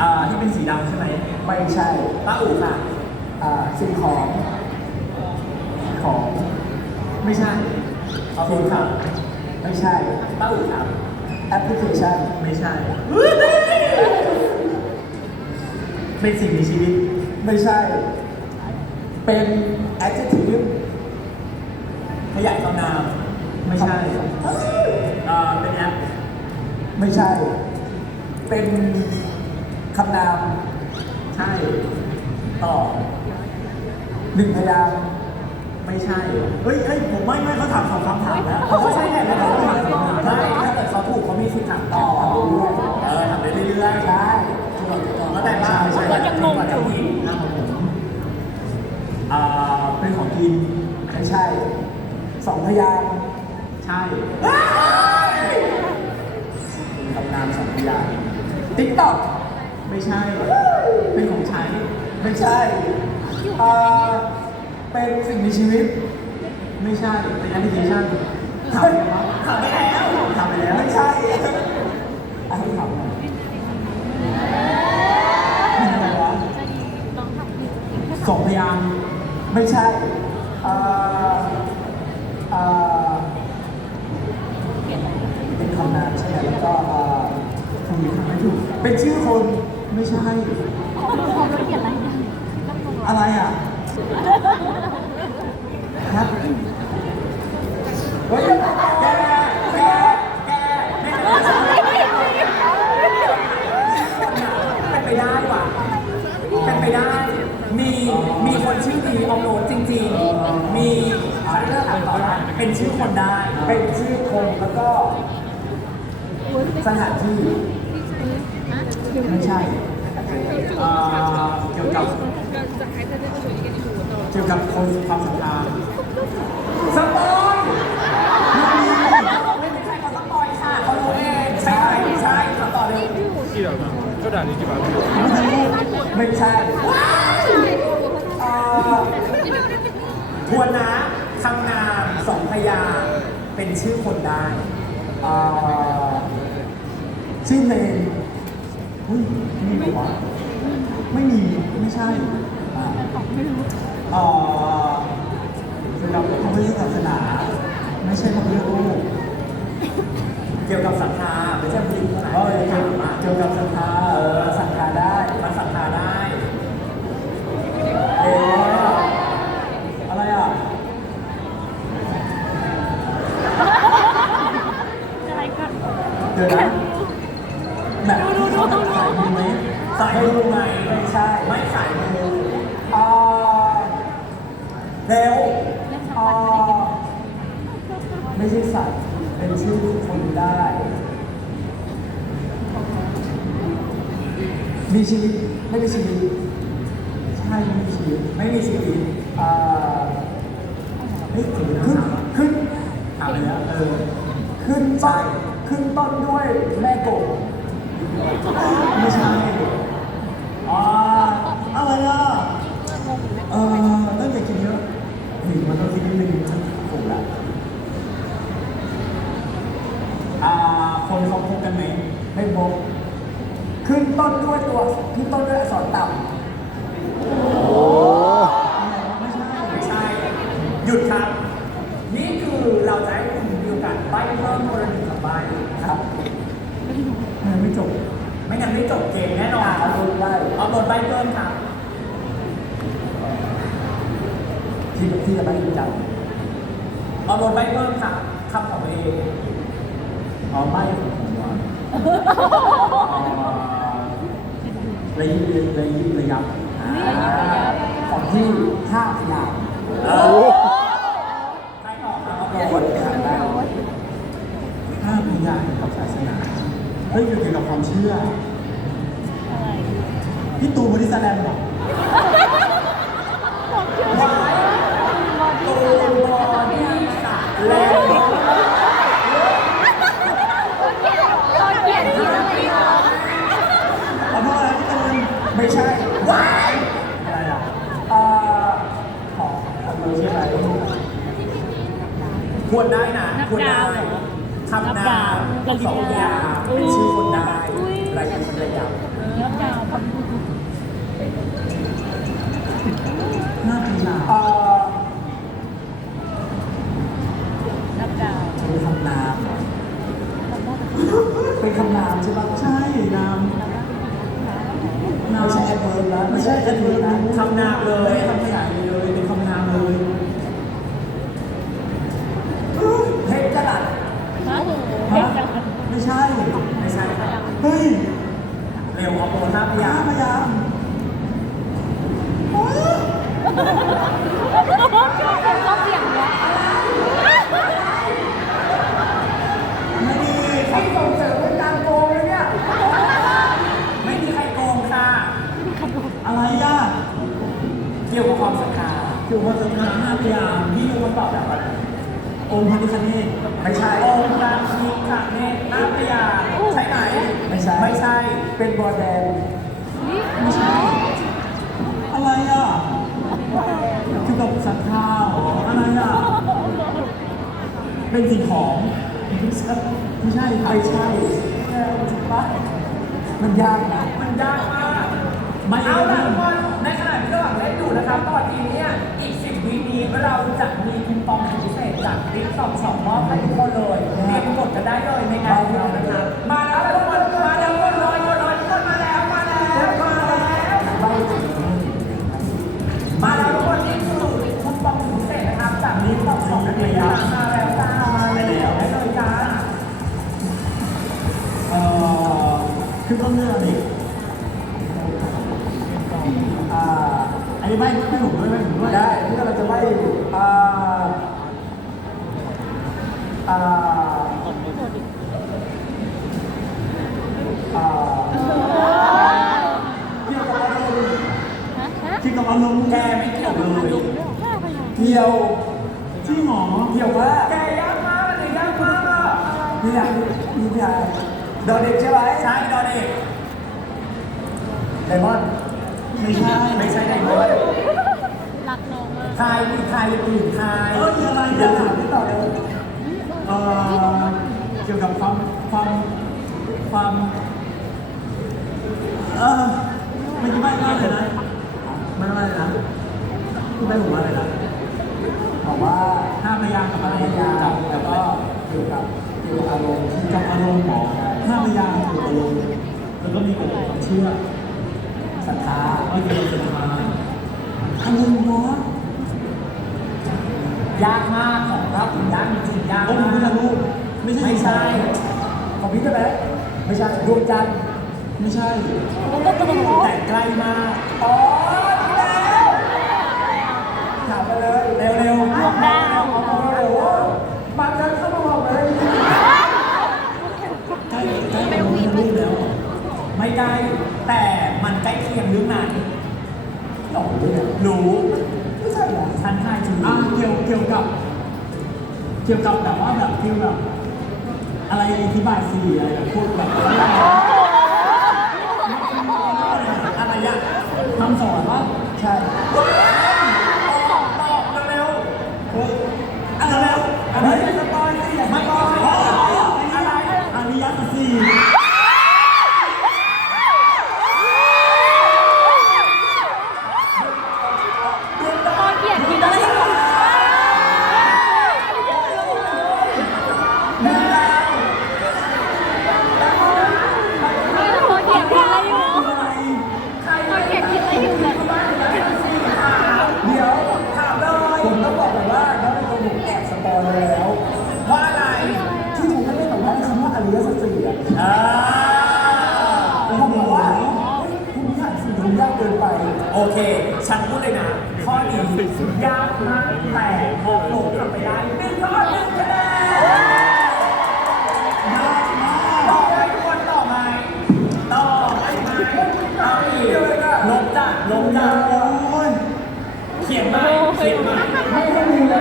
อ่าที่เป็นสีดำใช่ไหมไม่ใช่ป้าอู๋ค่ะอ่าสิ่งของของไม่ใช่ขอบคุณครับไม่ใช่ป้าอู๋ครับแอปพลิเคชันไม่ใช่ เป็นสิ่งมีชีวิตไม่ใช่ เป็น adjective ขยายคำนามไม่ใช่อ่าเป็นแอปไม่ใช่ เป็น คำนาม ใช่ ต่อหนึ่งพยางค์ไม่ใช่ เฮ้ยเฮ้ยผมไม่ไม่เขาถามสองคำถามแล้วเขาก็ใช่แหละไม่ได้ถามสองคำถามใช่ถ้าเกิดเขาถูกเขามีสิทธิ์ถามต่อเออถามไปเรื่อยๆใช่แล้วแต่ว่าใช่ก็ใช่ยังงงอยู่นะครับผมอ่าเป็นของกินไม่ใช่ สองพยางค์ใช่คำนามสองพยางค์ติ๊กต็อก ไม่ใช่ เป็นของใช้ไม่ใช่อ่าเป็นสิ่งมีชีวิต ไม่ใช่เป็นแอปพลิเคชันถามไปแล้วถามไปแล้วถามไปแล้วไม่ใช่อะไรถามหน่อยเป็นอะไรวะสองพยางไม่ใช่อ่าอ่าเป็นคำนามใช่ไหมแล้วก็อ่าถูกหรือไม่ถูกเป็นชื่อคน ไม่ใช่อะไรอะครับเฮ้ยแกแกแกเป็นไปได้ว่ะเป็นไปได้ มีมีคนชื่อดีออมโรดจริง ๆ มีเขาเรียกอะไรต่อว่าเป็นชื่อคนได้ เป็นชื่อคนแล้วก็สถานที่ ไม่ใช่เกี่ยวกับเกี่ยวกับคนความสัมพันธ์สปอยไม่ใช่เขาสปอยค่ะเขารู้เองใช่ใช่ขอต่อเลยที่เราก็ด่านี้กี่บ้านไม่ใช่ไม่ใช่ทวนนะคำนามสองพยางเป็นชื่อคนได้ชื่อเพลง อุ้ยมีไหมวะไม่มีไม่ใช่อ่าเอ่อเกี่ยวกับพระพุทธศาสนา ไม่ใช่พระพุทธรูปเกี่ยวกับศรัทธาไม่ใช่ สายมูไหมไม่ใช่ ไม่สายมูอ่าเร็วอ่าไม่ใช่สัตว์เป็นชื่อคนได้ มีชีวิตไม่มีชีวิตใช่ไม่มีชีวิตไม่มีชีวิตอ่าเฮ้ยขึ้นขึ้นขึ้นถามไปแล้วเออขึ้นต้นขึ้นต้นด้วยแม่กบไม่ใช่ อ่าอะไรอะเออต้องอย่าคิดเยอะหนึ่งมันต้องคิดนิดนึงถูกละอ่าคนเขาพบกันไหมไม่บขึ้นต้นด้วยตัวขึ้นต้นด้วยอักษรต่ำไม่ใช่ ไม่ใช่ หยุดครับ นี่คือเราจะให้คุณมีโอกาสใบ้เพิ่มคนละหนึ่งคำใบ้ ครับยังไม่จบ ไม่งั้นไม่จบเกมแน่นอนเอาดูได้เอาโดนใบ้เพิ่มครับที่ที่จะไม่รู้จักเอาโดนใบ้เพิ่มครับคำของตัวเองอ๋อไม่ของผมว่าระยิบระยิบระยับอ่าของที่ห้าพยางค์เออใครตอบครับเอาโดโดนนถามได้ห้าพยางค์กับศาสนาเฮ้ยเกี่ยวกับความเชื่อ พี่ตูนบริสแลมบอกตูนบอดี้สะแล้วเอาเพราะอะไรพี่ตูนไม่ใช่ว้ายอะไรอะอ่าของของเราใช่ไหมควรได้นะนับควรดาได้วเหรอคำนาดาวมสองยาเป็นชื่อคนได้รายการระยะรับดาวปห้ ทำหนักเลยเป็นคำนามเลย เพชรกระดัด ฮะ ฮะไม่ใช่ ไม่ใช่ครับ เฮ้ย เร็วเอาโปรห้าพยา ห้าง ค์ พยางค์ ก็เสียงเนี้ย ไม่ดีเขาส่งเสริมเป็นการโกงเลยเนี่ย ไม่มีใครโกงค่ะ อะไรอะ เกี่ยวกับความศรัทธา คือว่าจะมาห้าพยางค์ พี่รู้คำตอบแบบอะไร องค์พระพิฆเนศไม่ใช่ องค์พระพิฆเนศห้าพยางค์ใช่ไหมไม่ใช่ ไม่ใช่ เป็นบอแดงไม่ใช่ อะไรอะคือกับศรัทธาเหรออะไรอะ เป็นสิ่งของไม่ใช่ไม่ใช่ไม่ใช่เออจริงปะมันยากนะ มันยากมากไม่เอาเอาล่ะละทุกคนในขณะที่ระหว่างเล่นอยู่นะครับตอนนี้เนี่ย อีก10วินี้เราจะมีคูปองสุดพิเศษ จากติ๊กต็อกสองรอบให้ทุกคนเลยเตรียมกดกันได้เลยในงานของเรานะครับมาแล้วทุกคนมาแล้วกดเลยกดเลยทุกคนมาแล้วมาแล้วมาแล้วไม่ถึงมาแล้วทุกคนนี่คือคูปองสุดพิเศษนะครับจากติ๊กต็อกสองนั่นเองครับมาแล้วจ้ามาแล้วได้เลยจ้าเอ่อคือต้องเลือกอันนี้อ่าอันนี้ไม่ไม่ถูกด้วยไม่ถูกด้วย ได้ที่เราจะไม่อ่าอ่าอ่า เกี่ยวกับอารมณ์ที่กับอารมณ์แกไม่เกี่ยวเลยเกี่ยวที่หมอเกี่ยวว่าแกยากมากเลยยากมากอะนี่ยนี่ยากโดนเด็กใช่ไหมใช่ดอเด็กไดมอนด์ไม่ใช่ไม่ใช่ไดมอนด์รักน้องมากทายมีทายอื่นทายเอ้ยอะไรเดี๋ยวอะถามพี่ต่อเลย เอ่อเกี่ยวกับความความความเออไม่คิดว่าง่ายเลยนะไม่ว่าอะไรนะคุณได้ผมว่าอะไรนะบอกว่าห้าพยางค์กับอะไรรยากับแล้วก็เกี่ยวกับเกี่ยวกับอารมณ์ที่กับอารมณ์หมอห้าพยางค์เกี่ยวกับอารมณ์แล้วก็มีเกี่ยวกับความเชื่อศรัทธาแล้วเกี่ยวกับศรัทธาอะไรวะ ยากมากของเราผมยากจริงๆยากโอ้ผมมาไม่กรู้ไม่ใช่ไม่ใช่ของพี่ใช่ไหมไม่ใช่ดวงจันทร์ไม่ใช่ แต่ใกล้มากอ๋อนี่แล้วถามมาเลยเร็วดวงดาวเอามาเลยว่าบางครั้งเข้ามาบอกเลยใกล้ใกล้กับมันรู้แล้วๆไม่ใกล้แต่มันใกล้เคียงเรื่องนั้นต่อเลยเนี่ยรู้ ไม่ใช่เหรอ ฉันทายถูก อะเกี่ยวเกี่ยวกับ เกี่ยวกับแบบว่าแบบฟิลแบบอะไรอธิบายสีอะไรแบบพวกแบบ ข้อนี้ยากมากแต่หลงกลับไปได้หนึ่งข้อหนึ่งคะแนน